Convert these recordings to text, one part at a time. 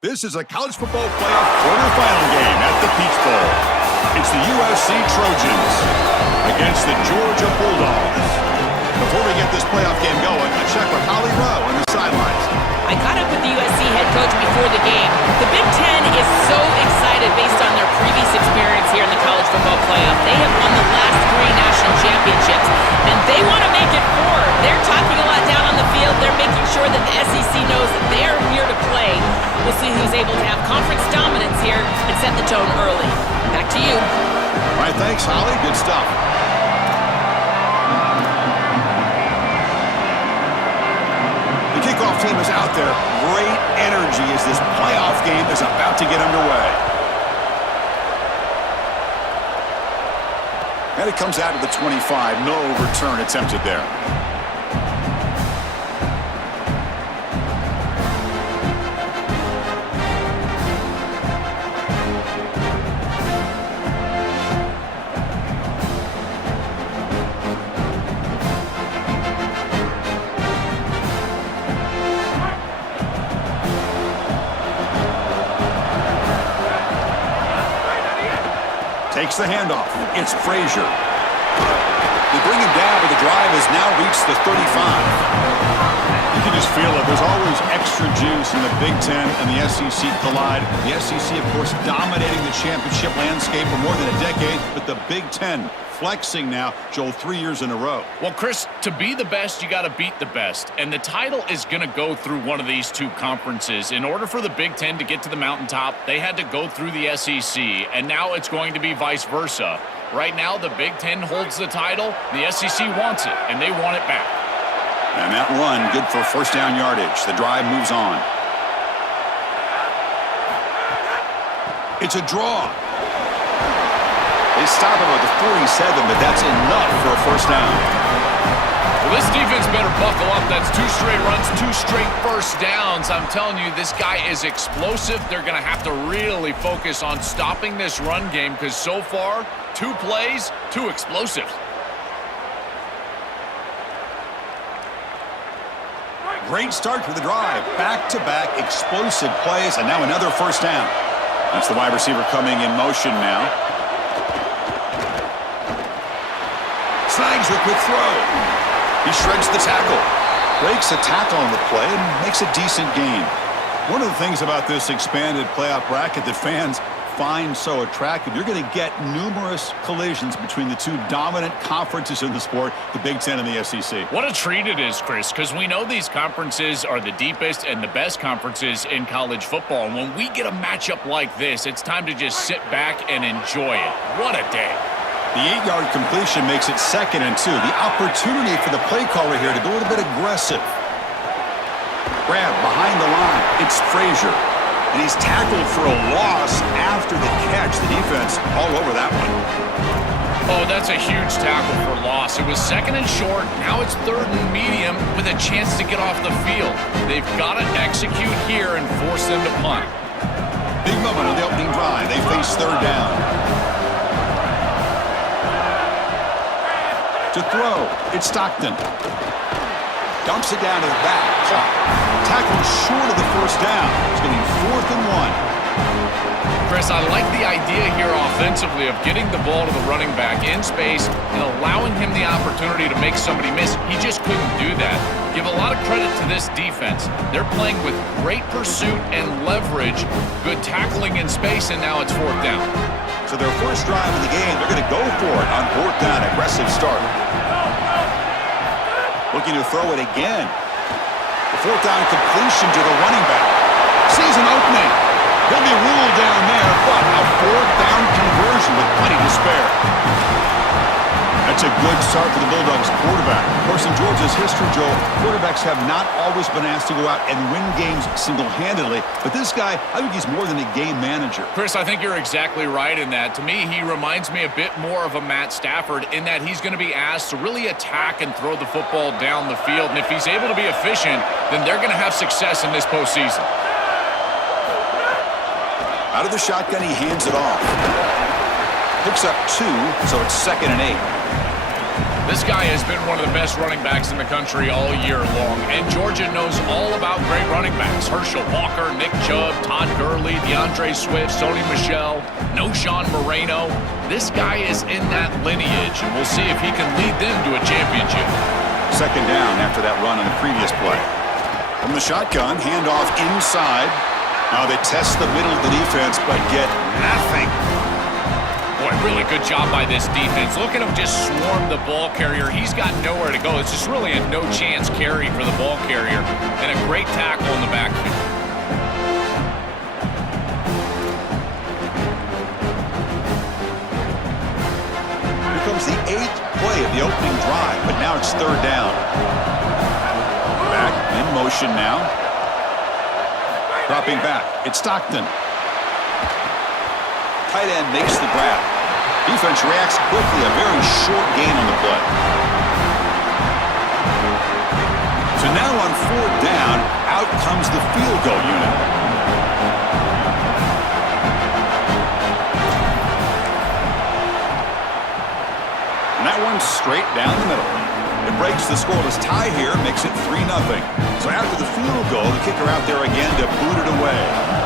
This is a college football playoff quarterfinal game at the Peach Bowl. It's the USC Trojans against the Georgia Bulldogs. Before we get this playoff game going, I check with Holly Rowe on the sidelines. I caught up with the USC head coach before the game. The Big Ten is so excited based on their previous experience here in the college football playoff. They have won the last 3 national championships, and they want to make it 4. They're talking a lot down on the field. They're making sure that the SEC knows that they're here to play. We'll see who's able to have conference dominance here and set the tone early. Back to you. All right, thanks, Holly. Good stuff. The kickoff team is out there. Great energy as this playoff game is about to get underway. And it comes out of the 25. No return attempted there. Takes the handoff. It's Frazier. They bring him down, but the drive has now reached the 35. You can just feel it. There's always extra juice in the Big Ten and the SEC collide. The SEC, of course, dominating the championship landscape for more than a decade, but the Big Ten flexing now, Joel, 3 years in a row. Well, Chris, to be the best, you got to beat the best. And the title is going to go through one of these two conferences. In order for the Big Ten to get to the mountaintop, they had to go through the SEC. And now it's going to be vice versa. Right now, the Big Ten holds the title. The SEC wants it, and they want it back. And that run, good for first down yardage. The drive moves on. It's a draw. They stop him at the 47, but that's enough for a first down. Well, this defense better buckle up. That's 2 straight runs, 2 straight first downs. I'm telling you, this guy is explosive. They're going to have to really focus on stopping this run game because so far, 2 plays, 2 explosives. Great start for the drive. Back-to-back explosive plays, and now another first down. That's the wide receiver coming in motion now. Snags a quick throw. He shreds the tackle. Breaks a tackle on the play and makes a decent gain. One of the things about this expanded playoff bracket that fans find so attractive, you're going to get numerous collisions between the 2 dominant conferences in the sport, the Big Ten and the SEC. What a treat it is, Chris, because we know these conferences are the deepest and the best conferences in college football. And when we get a matchup like this, it's time to just sit back and enjoy it. What a day. The 8-yard completion makes it 2nd and 2. The opportunity for the play caller here to go a little bit aggressive. Grab behind the line. It's Frazier. And he's tackled for a loss after the catch. The defense all over that one. Oh, that's a huge tackle for loss. It was 2nd and short. Now it's 3rd and medium with a chance to get off the field. They've got to execute here and force them to punt. Big moment on the opening drive. They face 3rd down. To throw, it's Stockton. Dumps it down to the back. Tackled short of the first down. It's going to be 4th and 1. Chris, I like the idea here offensively of getting the ball to the running back in space and allowing him the opportunity to make somebody miss. He just couldn't do that. Give a lot of credit to this defense. They're playing with great pursuit and leverage, good tackling in space, and now it's 4th down. So their first drive of the game, they're going to go for it on 4th down. Aggressive start. Looking to throw it again. The 4th down completion to the running back. Sees an opening. He'll be ruled down there, but a 4th down conversion with plenty to spare. That's a good start for the Bulldogs quarterback. Of course, in Georgia's history, Joel, quarterbacks have not always been asked to go out and win games single-handedly. But this guy, I think he's more than a game manager. Chris, I think you're exactly right in that. To me, he reminds me a bit more of a Matt Stafford in that he's going to be asked to really attack and throw the football down the field. And if he's able to be efficient, then they're going to have success in this postseason. Out of the shotgun, he hands it off. Picks up 2, so it's 2nd and 8. This guy has been one of the best running backs in the country all year long, and Georgia knows all about great running backs. Herschel Walker, Nick Chubb, Todd Gurley, DeAndre Swift, Sony Michel, Knowshon Moreno. This guy is in that lineage, and we'll see if he can lead them to a championship. Second down after that run on the previous play. From the shotgun, handoff inside. Now they test the middle of the defense, but get nothing. Boy, really good job by this defense. Look at him just swarm the ball carrier. He's got nowhere to go. It's just really a no-chance carry for the ball carrier, and a great tackle in the backfield. Here comes the 8th play of the opening drive, but now it's third down. Back in motion now. Dropping back. It's Stockton. Tight end makes the grab. Defense reacts quickly. A very short gain on the play. So now on fourth down, out comes the field goal unit. And that one's straight down the middle. It breaks the scoreless tie here, makes it 3-0. So after the field goal, the kicker out there again to boot it away.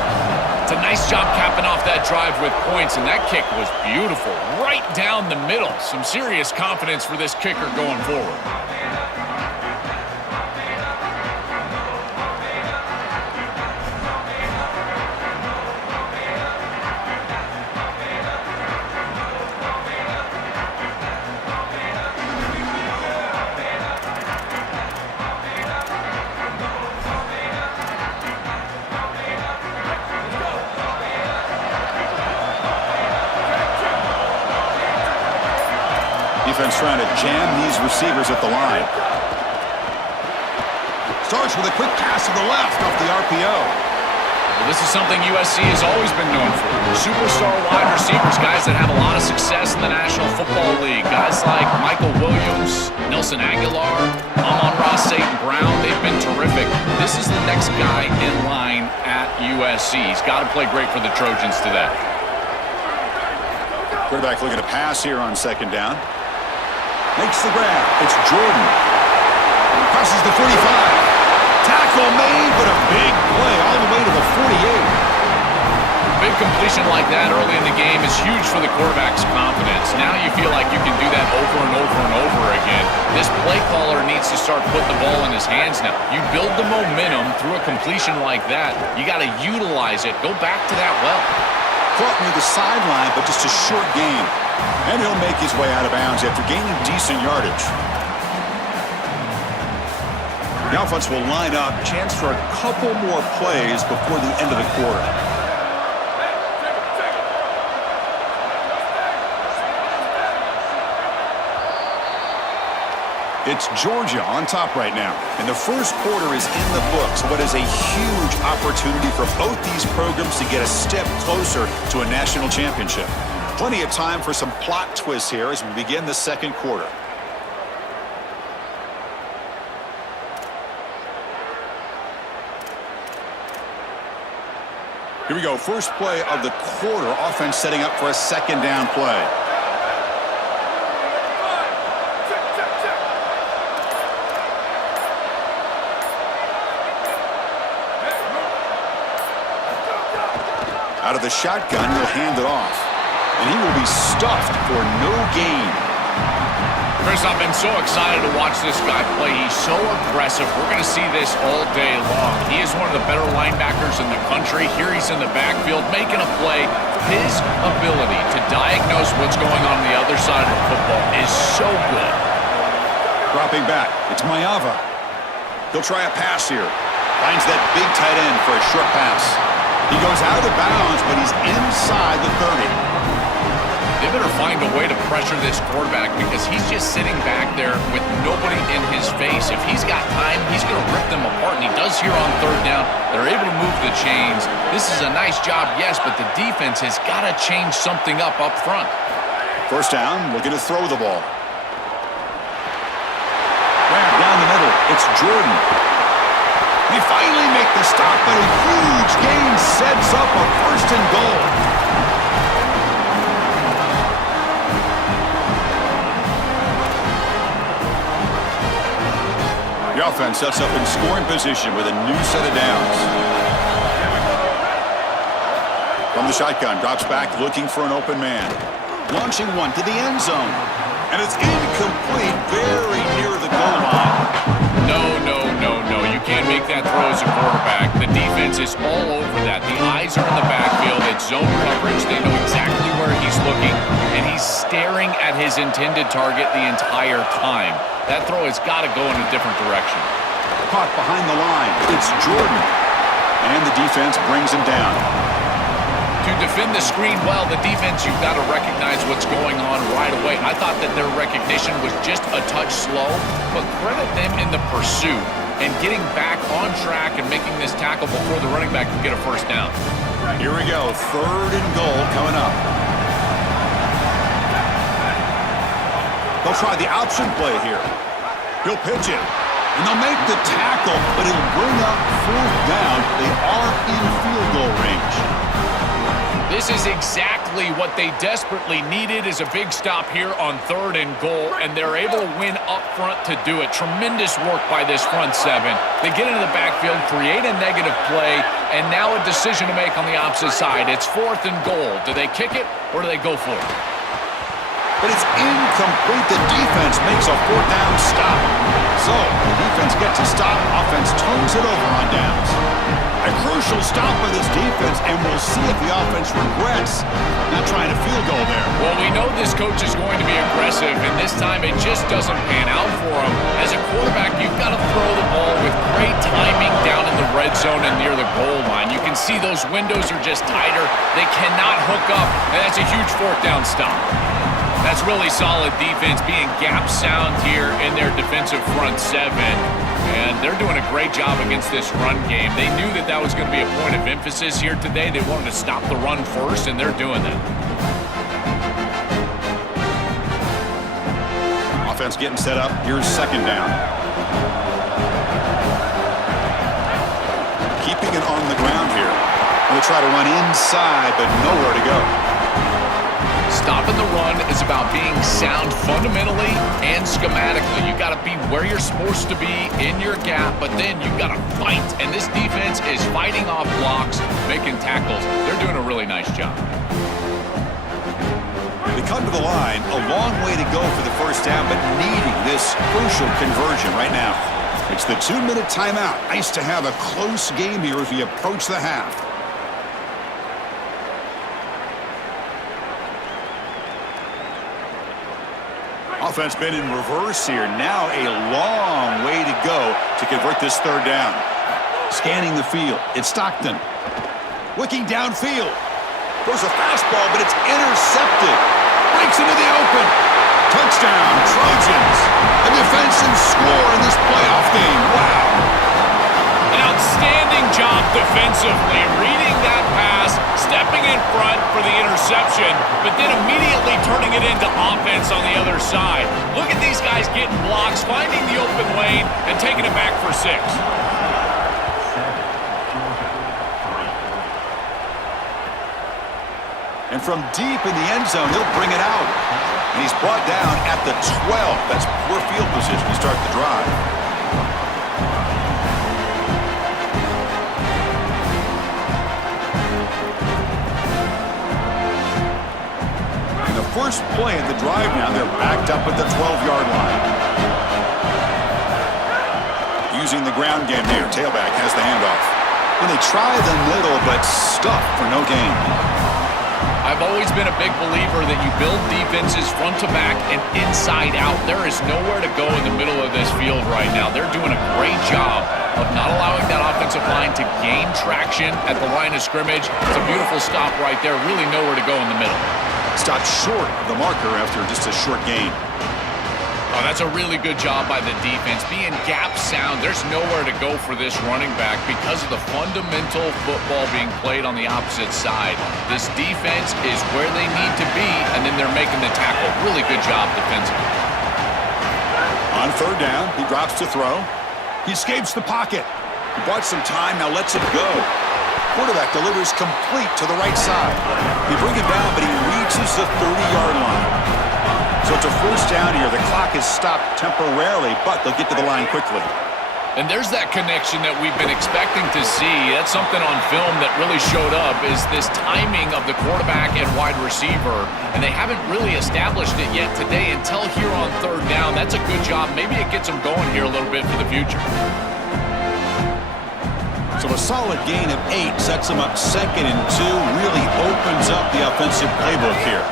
It's a nice job capping off that drive with points, and that kick was beautiful. Right down the middle. Some serious confidence for this kicker going forward. Defense trying to jam these receivers at the line. Starts with a quick pass to the left off the RPO. Well, this is something USC has always been known for. Superstar wide receivers, guys that have a lot of success in the National Football League. Guys like Michael Williams, Nelson Aguilar, Amon-Ra St. Brown, they've been terrific. This is the next guy in line at USC. He's got to play great for the Trojans today. Quarterback looking to pass here on second down. Makes the grab. It's Jordan. Crosses the 45. Tackle made, but a big play all the way to the 48. Big completion like that early in the game is huge for the quarterback's confidence. Now you feel like you can do that over and over and over again. This play caller needs to start putting the ball in his hands now. You build the momentum through a completion like that. You got to utilize it. Go back to that well. Caught near the sideline, but just a short gain. And he'll make his way out of bounds after gaining decent yardage. The offense will line up. Chance for a couple more plays before the end of the quarter. It's Georgia on top right now. And the first quarter is in the books. What is a huge opportunity for both these programs to get a step closer to a national championship. Plenty of time for some plot twists here as we begin the second quarter. Here we go. First play of the quarter. Offense setting up for a second down play. Out of the shotgun, he'll hand it off. And he will be stuffed for no gain. Chris, I've been so excited to watch this guy play. He's so aggressive. We're going to see this all day long. He is one of the better linebackers in the country. Here he's in the backfield making a play. His ability to diagnose what's going on the other side of the football is so good. Dropping back. It's Maiava. He'll try a pass here. Finds that big tight end for a short pass. He goes out of bounds, but he's inside the 30. They better find a way to pressure this quarterback because he's just sitting back there with nobody in his face. If he's got time, he's going to rip them apart, and he does here on third down. They're able to move the chains. This is a nice job, yes, but the defense has got to change something up front. First down, looking to throw the ball. Grab down the middle. It's Jordan. They finally make the stop, but a huge gain sets up a first and goal. offense sets up in scoring position with a new set of downs. From the shotgun, drops back looking for an open man. Launching one to the end zone. And it's incomplete, very near the goal line. No. You can't make that throw as a quarterback. The defense is all over that. The eyes are in the backfield. It's zone coverage. They know exactly where he's looking, and he's staring at his intended target the entire time. That throw has got to go in a different direction. Caught behind the line. It's Jordan. And the defense brings him down. To defend the screen well, the defense, you've got to recognize what's going on right away. I thought that their recognition was just a touch slow, but credit them in the pursuit and getting back on track and making this tackle before the running back can get a first down. Here we go, 3rd and goal coming up. They'll try the option play here. He'll pitch it, and they'll make the tackle, but it'll bring up 4th down. They are in field goal range. This is exactly what they desperately needed, is a big stop here on 3rd and goal, and they're able to win up front to do it. Tremendous work by this front 7. They get into the backfield, create a negative play, and now a decision to make on the opposite side. It's 4th and goal. Do they kick it, or do they go for it? But it's incomplete. The defense makes a 4th down stop. So, the defense gets a stop. Offense turns it over on downs. A crucial stop by this defense, and we'll see if the offense regrets not trying to field goal there. Well, we know this coach is going to be aggressive, and this time it just doesn't pan out for him. As a quarterback, you've got to throw the ball with great timing down in the red zone and near the goal line. You can see those windows are just tighter. They cannot hook up, and that's a huge 4th down stop. That's really solid defense, being gap sound here in their defensive front 7. And they're doing a great job against this run game. They knew that that was going to be a point of emphasis here today. They wanted to stop the run first, and they're doing that. Offense getting set up. Here's 2nd down. Keeping it on the ground here. They'll try to run inside, but nowhere to go. Stopping the run is about being sound fundamentally and schematically. You got to be where you're supposed to be in your gap, but then you got to fight. And this defense is fighting off blocks, making tackles. They're doing a really nice job. They come to the line, a long way to go for the first down, but needing this crucial conversion right now. It's the 2-minute timeout. Nice to have a close game here as we approach the half. Offense been in reverse here. Now a long way to go to convert this 3rd down. Scanning the field. It's Stockton. Looking downfield. Throws a fastball, but it's intercepted. Breaks into the open. Touchdown, Trojans. A defensive score in this playoff game. Wow. An outstanding job defensively, reading that pass, stepping in front for the interception, but then immediately turning it into offense on the other side. Look at these guys getting blocks, finding the open lane, and taking it back for 6. And from deep in the end zone, he'll bring it out. And he's brought down at the 12. That's poor field position to start the drive. And the first play of the drive now, they're backed up at the 12-yard line. Using the ground game here. Tailback has the handoff. And they try the middle, but stuffed for no gain. I've always been a big believer that you build defenses front to back and inside out. There is nowhere to go in the middle of this field right now. They're doing a great job of not allowing that offensive line to gain traction at the line of scrimmage. It's a beautiful stop right there. Really nowhere to go in the middle. Stopped short of the marker after just a short gain. Oh, that's a really good job by the defense. Being gap sound, there's nowhere to go for this running back because of the fundamental football being played on the opposite side. This defense is where they need to be, and then they're making the tackle. Really good job defensively. On 3rd down, he drops to throw. He escapes the pocket. He bought some time, now lets it go. Quarterback delivers complete to the right side. They bring it down, but he reaches the 30-yard line. So it's a first down here. The clock is stopped temporarily, but they'll get to the line quickly. And there's that connection that we've been expecting to see. That's something on film that really showed up, is this timing of the quarterback and wide receiver. And they haven't really established it yet today until here on third down. That's a good job. Maybe it gets them going here a little bit for the future. So a solid gain of 8 sets them up 2nd and 2. Really opens up the offensive playbook here.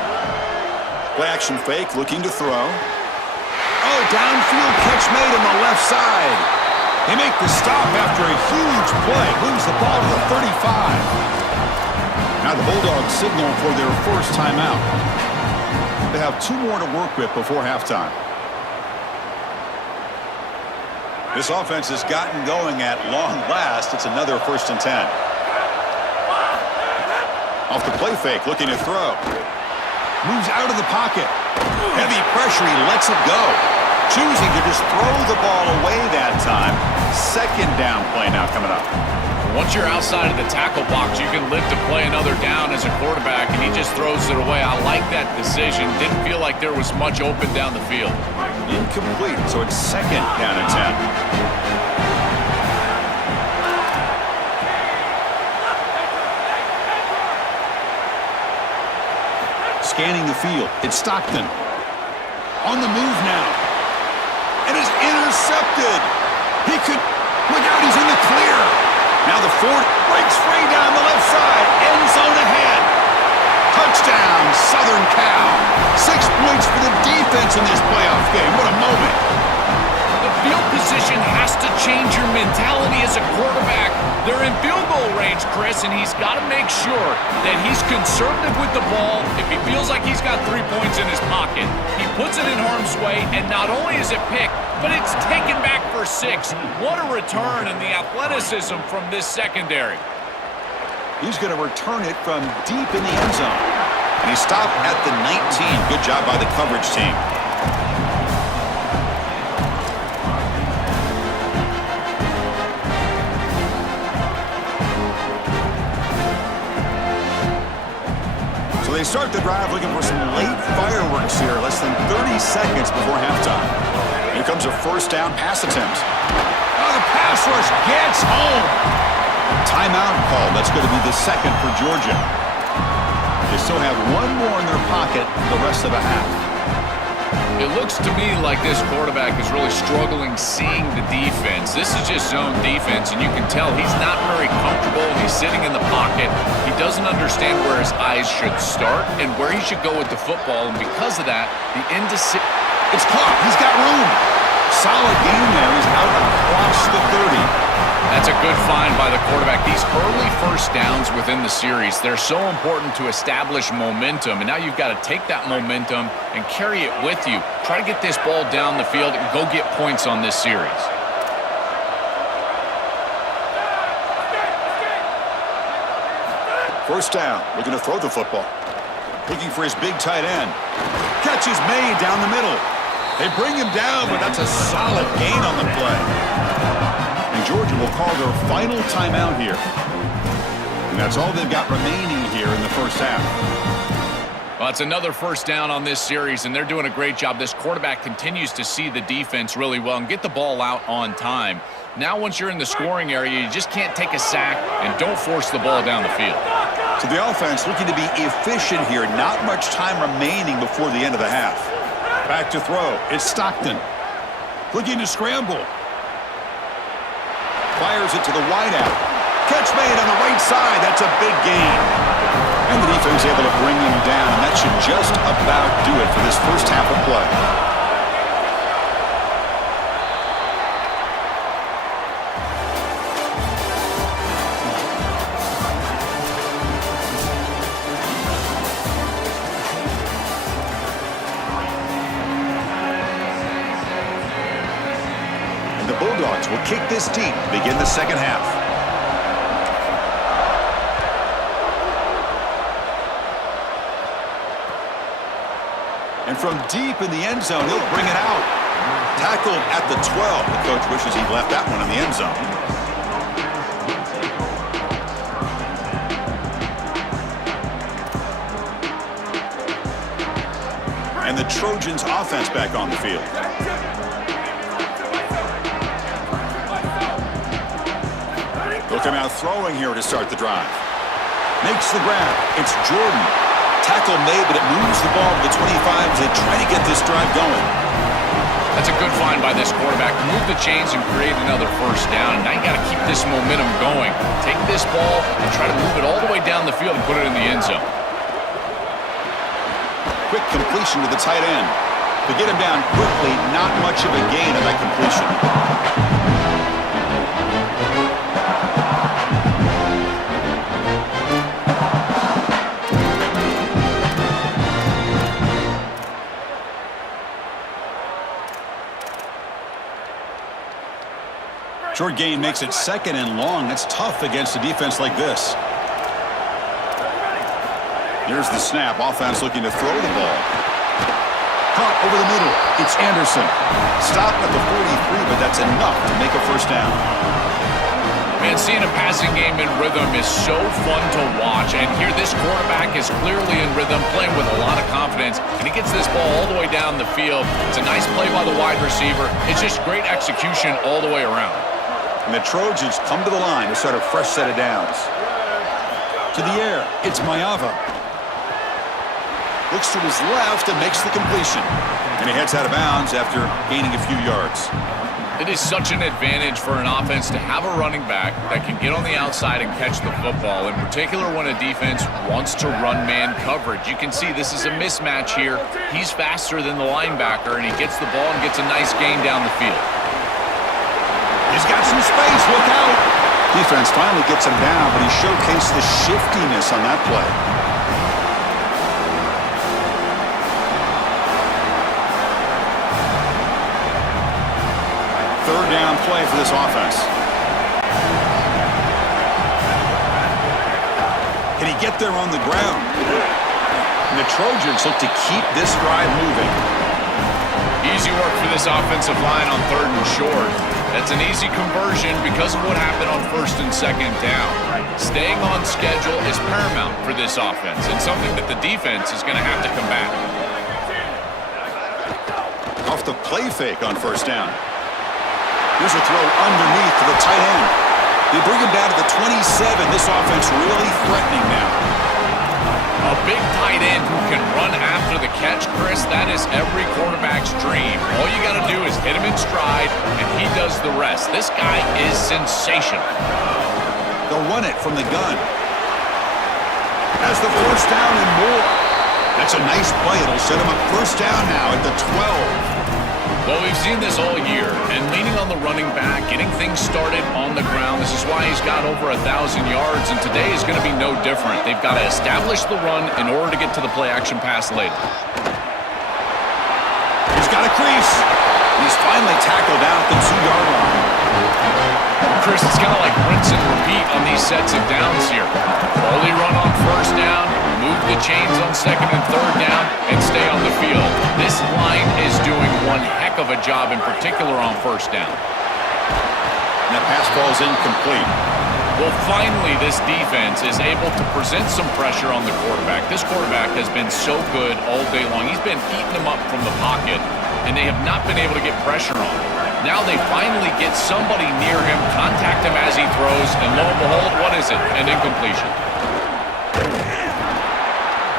Play action fake, looking to throw. Oh, downfield catch made on the left side. They make the stop after a huge play. Moves the ball to the 35. Now the Bulldogs signal for their first timeout. They have 2 more to work with before halftime. This offense has gotten going at long last. It's another 1st and 10. Off the play fake, looking to throw. Moves out of the pocket. Heavy pressure, he lets it go. Choosing to just throw the ball away that time. 2nd down play now coming up. Once you're outside of the tackle box, you can live to play another down as a quarterback, and he just throws it away. I like that decision. Didn't feel like there was much open down the field. Incomplete, so it's 2nd down and 10. Scanning the field, it's Stockton. On the move now. And is intercepted. He could look out, he's in the clear. Now the 40 breaks free down the left side. End zone ahead. Touchdown, Southern Cal. 6 points for the defense in this playoff game. What a moment. The field position has to change your mentality as a quarterback. They're in field goal range, Chris, and he's got to make sure that he's conservative with the ball. If he feels like he's got 3 points in his pocket, he puts it in harm's way, and not only is it picked, but it's taken back for 6. What a return and the athleticism from this secondary. He's going to return it from deep in the end zone. And he stopped at the 19. Good job by the coverage team. So they start the drive looking for some late fireworks here. Less than 30 seconds before halftime. Here comes a 1st down pass attempt. Oh, the pass rush gets home. Timeout call. That's going to be the 2nd for Georgia. They still have 1 more in their pocket for the rest of the half. It looks to me like this quarterback is really struggling seeing the defense. This is just zone defense, and you can tell he's not very comfortable. He's sitting in the pocket. He doesn't understand where his eyes should start and where he should go with the football, and because of that, the indecision. It's caught. He's got room. Solid game there. He's out across the 30. That's a good find by the quarterback. These early 1st downs within the series, they're so important to establish momentum. And now you've got to take that momentum and carry it with you. Try to get this ball down the field and go get points on this series. First down. Looking to throw the football. Looking for his big tight end. Catch is made down the middle. They bring him down, but that's a solid gain on the play. And Georgia will call their final timeout here. And that's all they've got remaining here in the first half. Well, it's another 1st down on this series, and they're doing a great job. This quarterback continues to see the defense really well and get the ball out on time. Now, once you're in the scoring area, you just can't take a sack and don't force the ball down the field. So the offense looking to be efficient here. Not much time remaining before the end of the half. Back to throw. It's Stockton. Looking to scramble. Fires it to the wideout. Catch made on the right side. That's a big gain. And the defense able to bring him down. And that should just about do it for this first half of play. The Bulldogs will kick this deep to begin the second half. And from deep in the end zone, he'll bring it out. Tackled at the 12. The coach wishes he'd left that one in the end zone. And the Trojans offense back on the field. They're now throwing here to start the drive. Makes the grab. It's Jordan. Tackle made, but it moves the ball to the 25 as they try to get this drive going. That's a good find by this quarterback. Move the chains and create another first down. And now you got to keep this momentum going. Take this ball and try to move it all the way down the field and put it in the end zone. Quick completion to the tight end. To get him down quickly, not much of a gain on that completion. Short gain makes it second and long. That's tough against a defense like this. Here's the snap. Offense looking to throw the ball. Caught over the middle. It's Anderson. Stopped at the 43, but that's enough to make a first down. Man, seeing a passing game in rhythm is so fun to watch. And here, this quarterback is clearly in rhythm, playing with a lot of confidence. And he gets this ball all the way down the field. It's a nice play by the wide receiver. It's just great execution all the way around. And the Trojans come to the line to start a fresh set of downs. To the air, it's Mayava. Looks to his left and makes the completion. And he heads out of bounds after gaining a few yards. It is such an advantage for an offense to have a running back that can get on the outside and catch the football, in particular when a defense wants to run man coverage. You can see this is a mismatch here. He's faster than the linebacker, and he gets the ball and gets a nice gain down the field. He's got some space. Look out. Defense finally gets him down, but he showcased the shiftiness on that play. Third down play for this offense. Can he get there on the ground? And the Trojans look to keep this drive moving. Easy work for this offensive line on third and short. That's an easy conversion because of what happened on first and second down. Staying on schedule is paramount for this offense and something that the defense is going to have to combat. Off the play fake on first down. Here's a throw underneath to the tight end. They bring him down to the 27. This offense really threatening now. A big tight end who can run after the catch, Chris, that is every quarterback's dream. All you got to do is hit him in stride, and he does the rest. This guy is sensational. They'll run it from the gun. Has the first down and more. That's a nice play. It'll set him up first down now at the 12. Well, we've seen this all year, and leaning on the running back, getting things started on the ground. This is why he's got over 1,000 yards, and today is going to be no different. They've got to establish the run in order to get to the play-action pass later. He's got a crease. He's finally tackled down at the 2-yard line. Chris, it's kind of like rinse and repeat on these sets of downs here. Only run on first down, move the chains on second and third down, and stay on the field. This line is doing one heck of a job, in particular on first down. And that pass ball's incomplete. Well, finally, this defense is able to present some pressure on the quarterback. This quarterback has been so good all day long. He's been eating them up from the pocket, and they have not been able to get pressure on him. Now they finally get somebody near him, contact him as he throws, and lo and behold, what is it? An incompletion.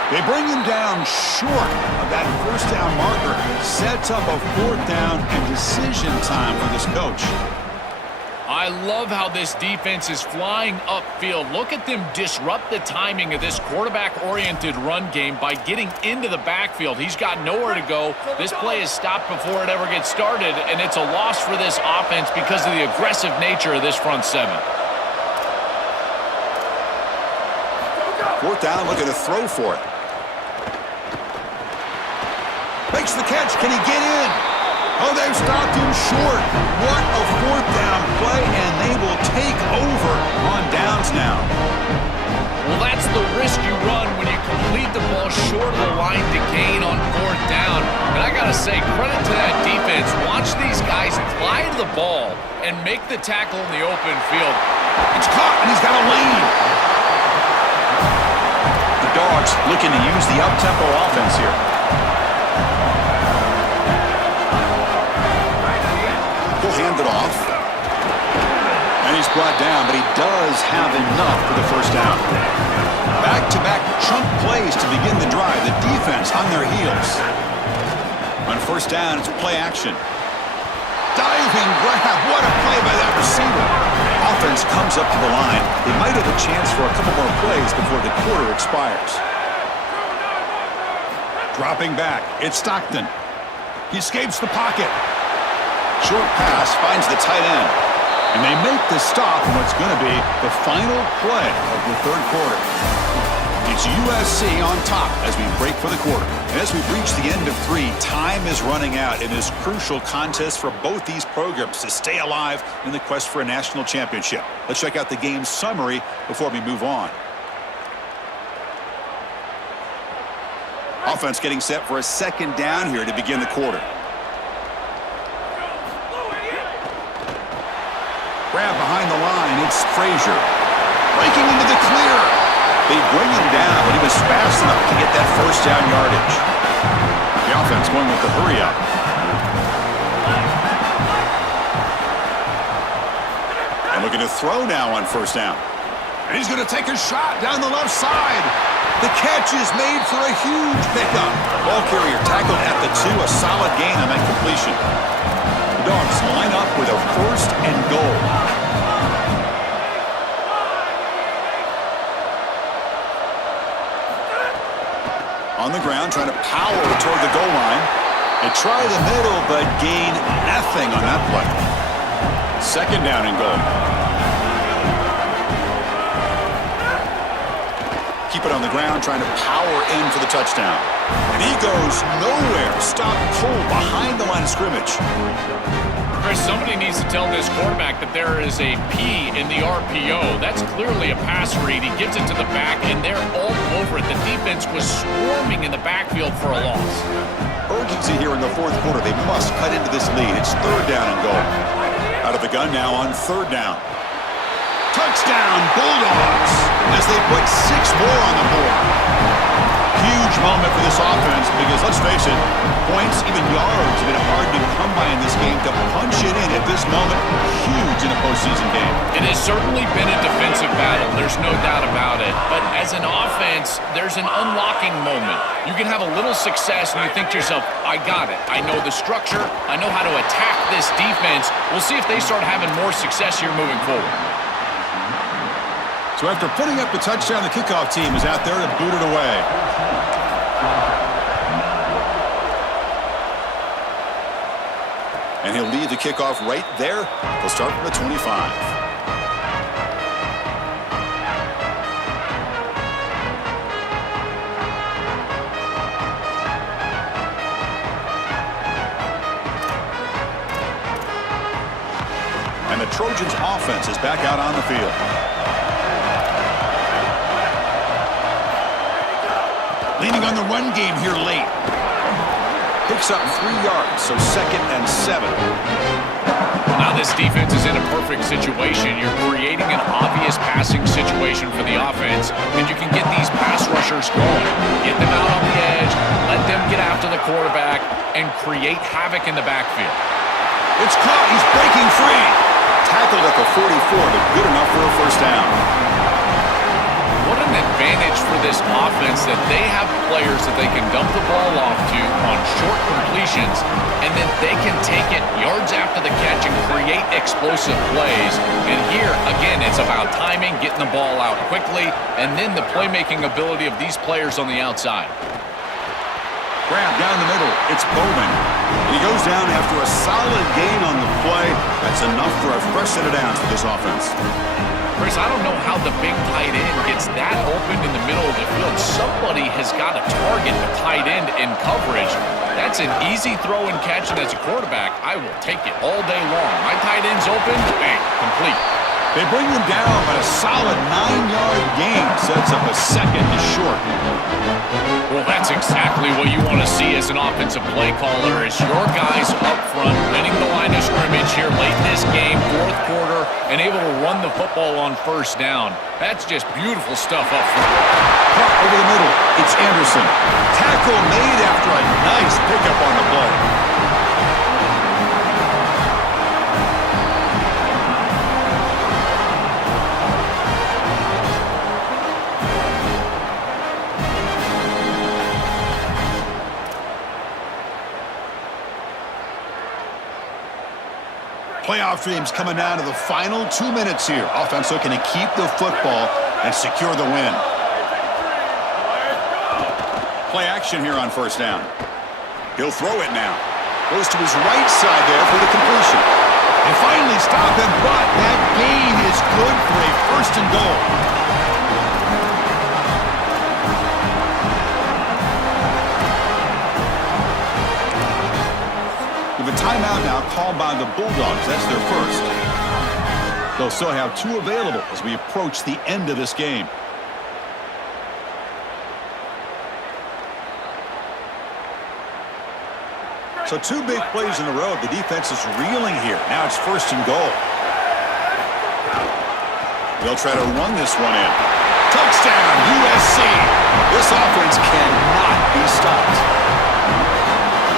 They bring him down short of that first down marker. Sets up a fourth down and decision time for this coach. I love how this defense is flying upfield. Look at them disrupt the timing of this quarterback-oriented run game by getting into the backfield. He's got nowhere to go. This play is stopped before it ever gets started, and it's a loss for this offense because of the aggressive nature of this front seven. Fourth down, looking to throw for it. Makes the catch. Can he get in? Oh, they've stopped him short. What a fourth down play, and they will take over on downs now. Well, that's the risk you run when you complete the ball short of the line to gain on fourth down. And I got to say, credit to that defense. Watch these guys fly to the ball and make the tackle in the open field. It's caught, and he's got a lane. The Dogs looking to use the up-tempo offense here. He'll hand it off. And he's brought down, but he does have enough for the first down. Back-to-back chunk plays to begin the drive. The defense on their heels. On first down, it's play action. Diving grab. What a play by that receiver. Offense comes up to the line. They might have a chance for a couple more plays before the quarter expires. Dropping back. It's Stockton. He escapes the pocket. Short pass finds the tight end. And they make the stop on what's going to be the final play of the third quarter. It's USC on top as we break for the quarter. And as we reach the end of 3, time is running out in this crucial contest for both these programs to stay alive in the quest for a national championship. Let's check out the game summary before we move on. Offense getting set for a second down here to begin the quarter. Grab behind the line, it's Frazier. Breaking into the clear. They bring him down, but he was fast enough to get that first down yardage. The offense going with the hurry up. And looking to throw now on first down. And he's going to take a shot down the left side. The catch is made for a huge pickup. Ball carrier tackled at the 2, a solid gain on that completion. The Dogs line up with a first and goal. On the ground, trying to power toward the goal line. They try the middle, but gain nothing on that play. Second down and goal. Keep it on the ground, trying to power in for the touchdown. And he goes nowhere. Stopped cold behind the line of scrimmage. Chris, somebody needs to tell this quarterback that there is a P in the RPO. That's clearly a pass read. He gives it to the back, and they're all over it. The defense was swarming in the backfield for a loss. Urgency here in the fourth quarter. They must cut into this lead. It's third down and goal. Out of the gun now on third down. Touchdown, Bulldogs, as they put 6 more on the board. Huge moment for this offense because, let's face it, points, even yards, have been hard to come by in this game. To punch it in at this moment, huge in a postseason game. It has certainly been a defensive battle. There's no doubt about it. But as an offense, there's an unlocking moment. You can have a little success and you think to yourself, I got it. I know the structure. I know how to attack this defense. We'll see if they start having more success here moving forward. So after putting up the touchdown, the kickoff team is out there to boot it away. And he'll lead the kickoff right there. They'll start from the 25. And the Trojans' offense is back out on the field. Leaning on the run game here late. Picks up 3 yards, so 2nd and 7. Now this defense is in a perfect situation. You're creating an obvious passing situation for the offense, and you can get these pass rushers going. Get them out on the edge, let them get after the quarterback, and create havoc in the backfield. It's caught. He's breaking free. Tackled at the 44, but good enough for a first down. What an advantage for this offense that they have players that they can dump the ball off to on short completions, and then they can take it yards after the catch and create explosive plays. And here, again, it's about timing, getting the ball out quickly, and then the playmaking ability of these players on the outside. Grab down the middle. It's Bowman. He goes down after a solid gain on the play. That's enough for a fresh set of downs for this offense. Chris, I don't know how the big tight end gets that open in the middle of the field. Somebody has got to target the tight end in coverage. That's an easy throw and catch, and as a quarterback, I will take it all day long. My tight end's open, bang, complete. They bring him down, but a solid 9-yard gain sets up a second to short. Well, that's exactly what you want to see as an offensive play caller, is your guys up front winning the line of scrimmage here late in this game, fourth quarter, and able to run the football on first down. That's just beautiful stuff up front. Caught over the middle. It's Anderson. Tackle made after a nice pickup on the play. Playoff dreams coming down to the final 2 minutes here. Offense looking to keep the football and secure the win. Play action here on first down. He'll throw it now. Goes to his right side there for the completion. And finally stop him, but that gain is good for a first and goal. With a timeout now called by the Bulldogs. That's their first. They'll still have 2 available as we approach the end of this game. So 2 big plays in a row. The defense is reeling here. Now it's first and goal. They'll try to run this one in. Touchdown, USC. This offense cannot be stopped.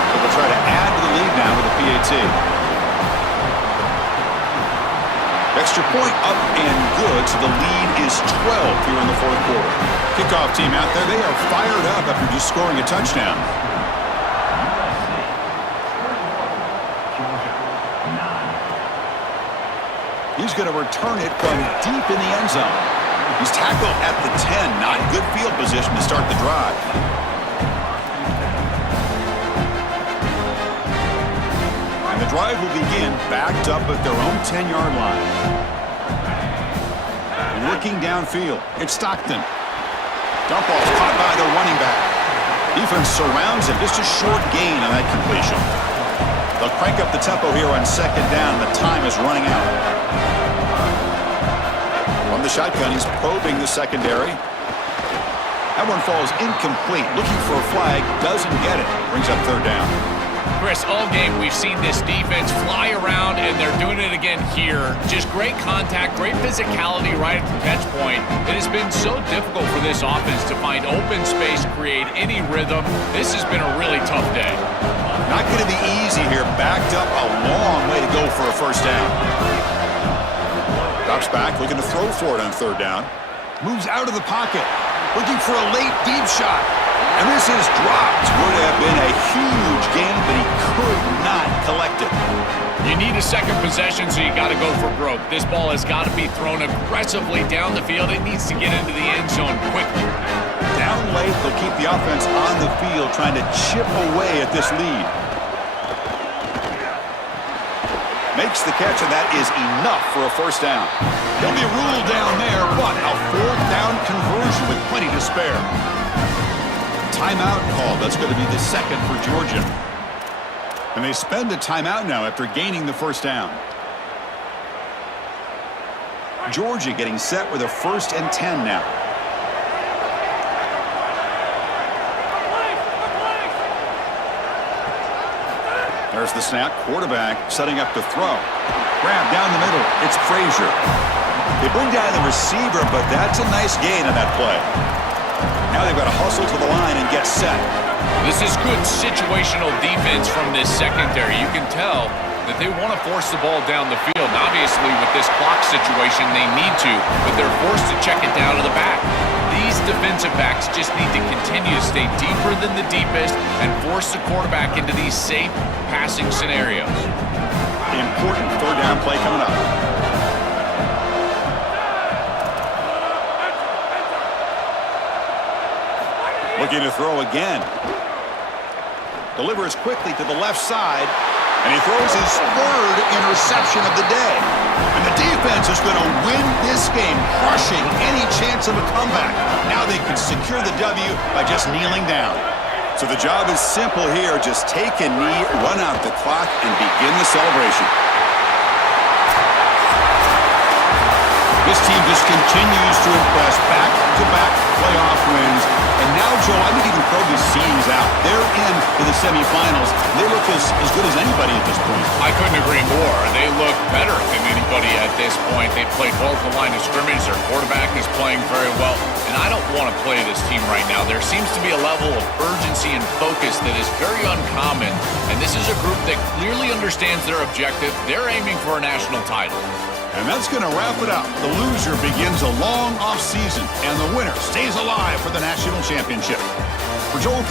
So they'll try to add to the lead now with a PAT. Extra point up and good, so the lead is 12 here in the fourth quarter. Kickoff team out there, they are fired up after just scoring a touchdown. He's going to return it from deep in the end zone. He's tackled at the 10. Not good field position to start the drive. And the drive will begin backed up at their own 10-yard line. Working downfield. It's Stockton. Dump ball's caught by the running back. Defense surrounds him. Just a short gain on that completion. They'll crank up the tempo here on second down. The time is running out. From the shotgun, he's probing the secondary. That one falls incomplete. Looking for a flag. Doesn't get it. Brings up third down. Chris, all game we've seen this defense fly around, and they're doing it again here. Just great contact, great physicality right at the catch point. It has been so difficult for this offense to find open space, create any rhythm. This has been a really tough day. Not going to be easy here. Backed up a long way to go for a first down. Drops back, looking to throw for it on third down. Moves out of the pocket, looking for a late deep shot. And this is dropped. Would have been a huge gain, but he could not collect it. You need a second possession, so you got to go for broke. This ball has got to be thrown aggressively down the field. It needs to get into the end zone quickly. Down late, they'll keep the offense on the field, trying to chip away at this lead. Makes the catch, and that is enough for a first down. He'll be ruled down there, but a fourth down conversion with plenty to spare. Timeout call. That's going to be the second for Georgia. And they spend a timeout now after gaining the first down. Georgia getting set with a 1st and 10 now. There's the snap. Quarterback setting up to throw. Grab down the middle. It's Frazier. They bring down the receiver, but that's a nice gain on that play. Now they've got to hustle to the line and get set. This is good situational defense from this secondary. You can tell that they want to force the ball down the field. And obviously, with this clock situation, they need to, but they're forced to check it down to the back. These defensive backs just need to continue to stay deeper than the deepest and force the quarterback into these safe passing scenarios. Important third down play coming up. Looking to throw again. Delivers quickly to the left side, and he throws his 3rd interception of the day. And the defense is going to win this game, crushing any chance of a comeback. Now they can secure the W by just kneeling down. So the job is simple here. Just take a knee, run out the clock, and begin the celebration. This team just continues to impress. Back-to-back playoff wins. And now, Joe, I think you can throw the seams out. They're in to the semifinals. They look as good as anybody at this point. I couldn't agree more. They look better than anybody at this point. They played well at the line of scrimmage. Their quarterback is playing very well. And I don't want to play this team right now. There seems to be a level of urgency and focus that is very uncommon. And this is a group that clearly understands their objective. They're aiming for a national title. And that's going to wrap it up. The loser begins a long offseason, and the winner stays alive for the national championship. For Joel